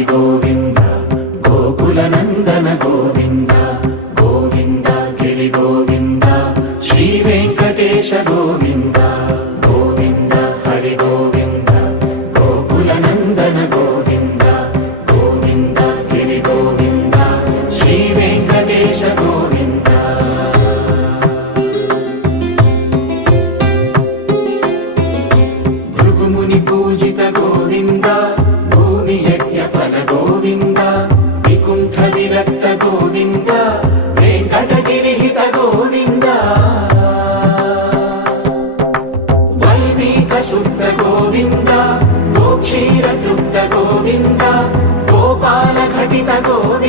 హరి గోవింద గోకుల నందన గోవింద గోవింద గిరి గోవింద శ్రీ వెంకటేశ గోవింద గోవింద హరి గోవింద గోకుల నందన గోవింద గోవింద గిరి గోవింద శ్రీ వెంకటేశ గోవింద భృగుముని పూజిత గోవింద భూమి యజ్ఞ ఫల గోవింద వికుంఠ విరక్త గోవింద వెంకటగిరిహిత గోవింద వల్మీక శుద్ధ గోవింద గోక్షీర తృప్త గోవింద గోపాల ఘటిత గోవింద